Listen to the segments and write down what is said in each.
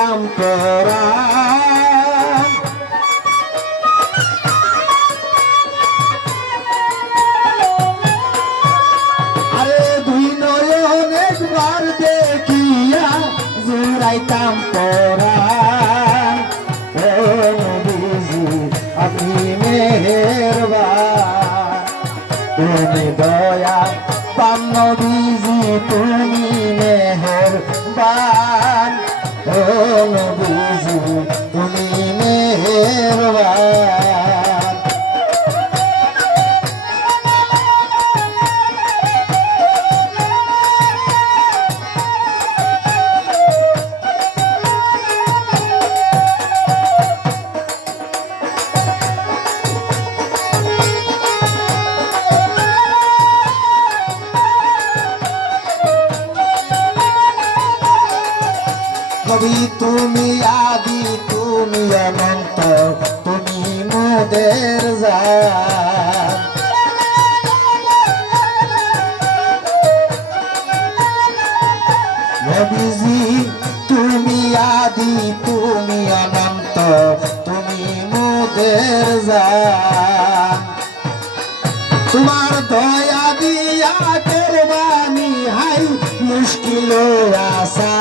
জুড়াইতাম তোরা আরে দুই নয়ন একবার দেখিয়া, জুড়াইতাম তোরা আপনি মেহেরবান। তুমি দয়া পান নবীজি তুমি মেহেরবান। নবীজি তুমি মেহেরবান। তোমার দয়া দিয়া কোরবানি হাই, মুশকিল আসা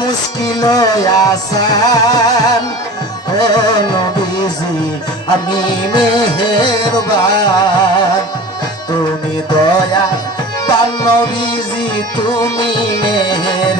মুশকিল আসান ও নবীজি, আমি মেহেরবান। তুমি দয়া নবীজি তুমি মেহেরবান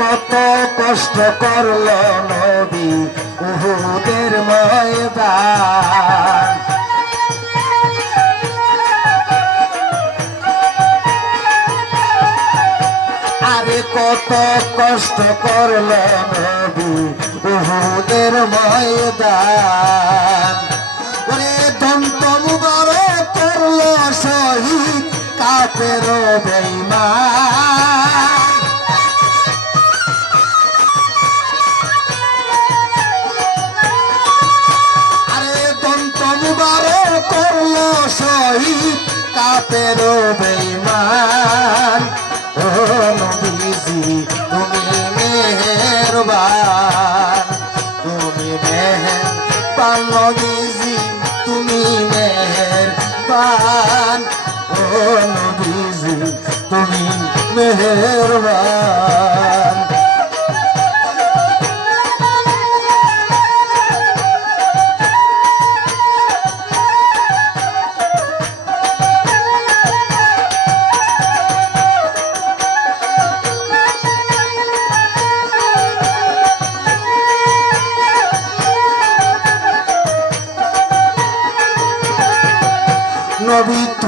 কত কষ্ট করল নবী উহুদের ময়দান। আরে কত কষ্ট করল নবী উহুদের ময়দান। ওরে দন্ত মুবারক করল শহীদ কাপের বেঈমান। করল শহীদ কাপের বেঈমান ও নবীজি, তুমি মেহেরবান। তুমি মেহের পান নবীজি, তুমি মেহেরবান। ও নবীজি, তুমি মেহেরবান।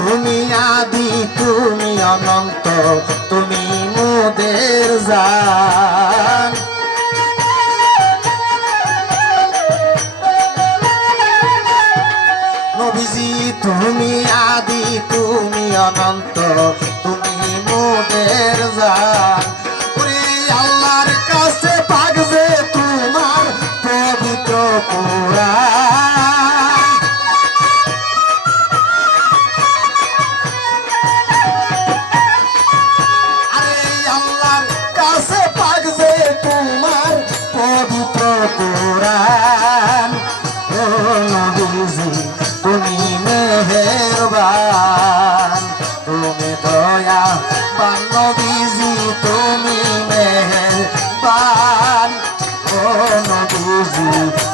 তুমি আদি তুমি অনন্ত, তুমি মোদের জান। নবীজি, তুমি আদি, তুমি অনন্ত, তুমি মোদের জান।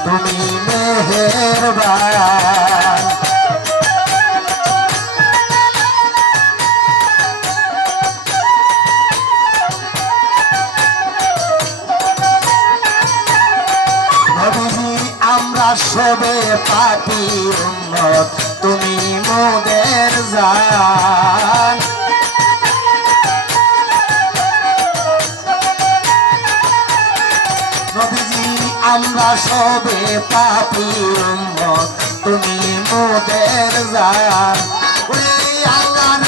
তুমি মেহেরবান। আমরা সবে পাপি উন্নত তুমি মোদের যায় পাপি উম্মত তুমি মোদের জান ওরে আল্লাহর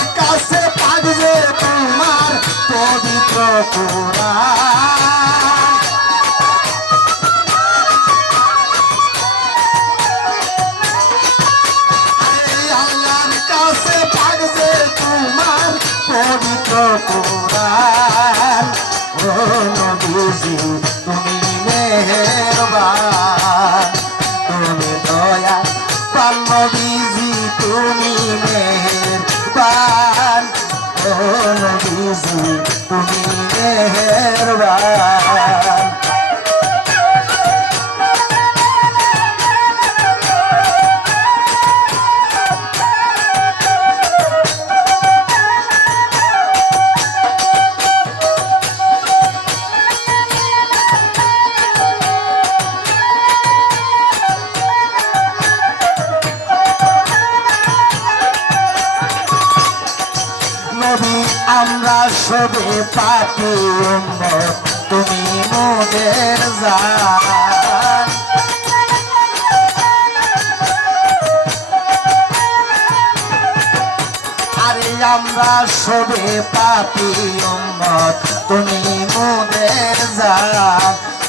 আরে আমরা সবে পাপি উম্মত, তুমি মোদের যারা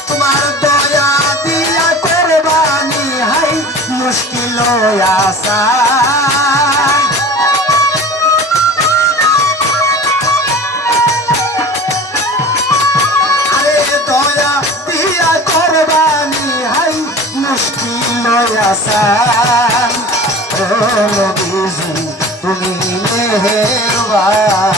তোমার দয়া দিয়া কোরবানি হাই মুশকিল আসা আসান। ও নবীজি তুমি মেহেরবান।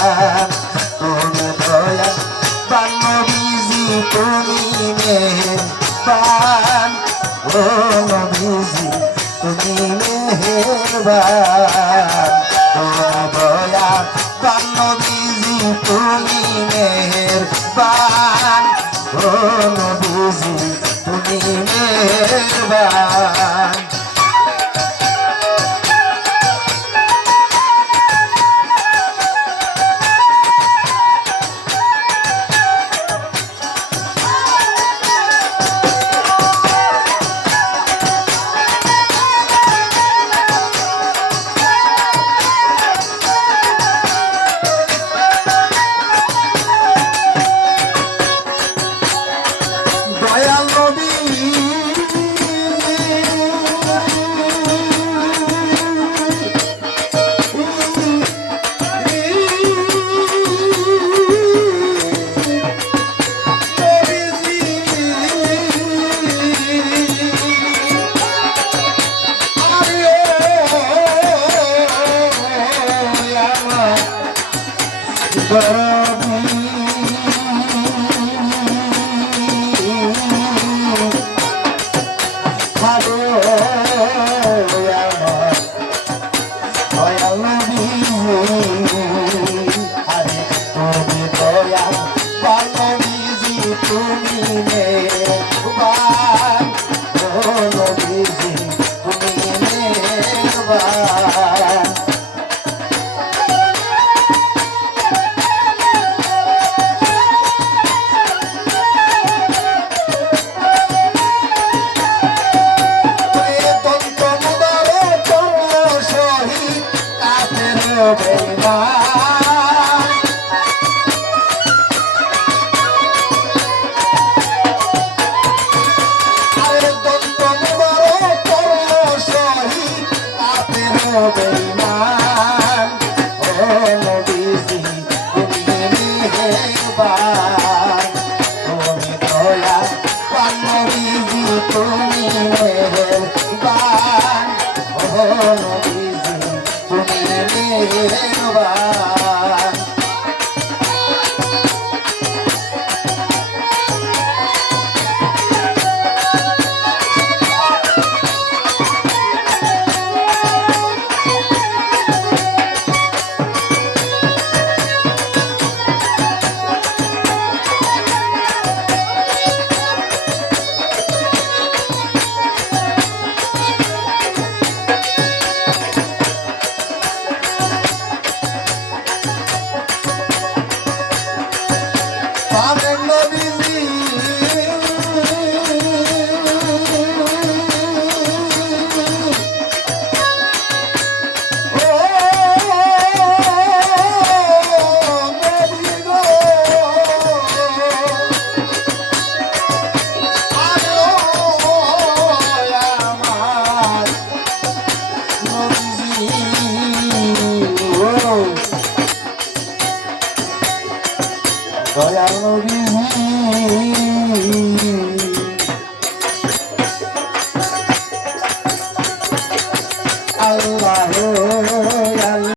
Oh,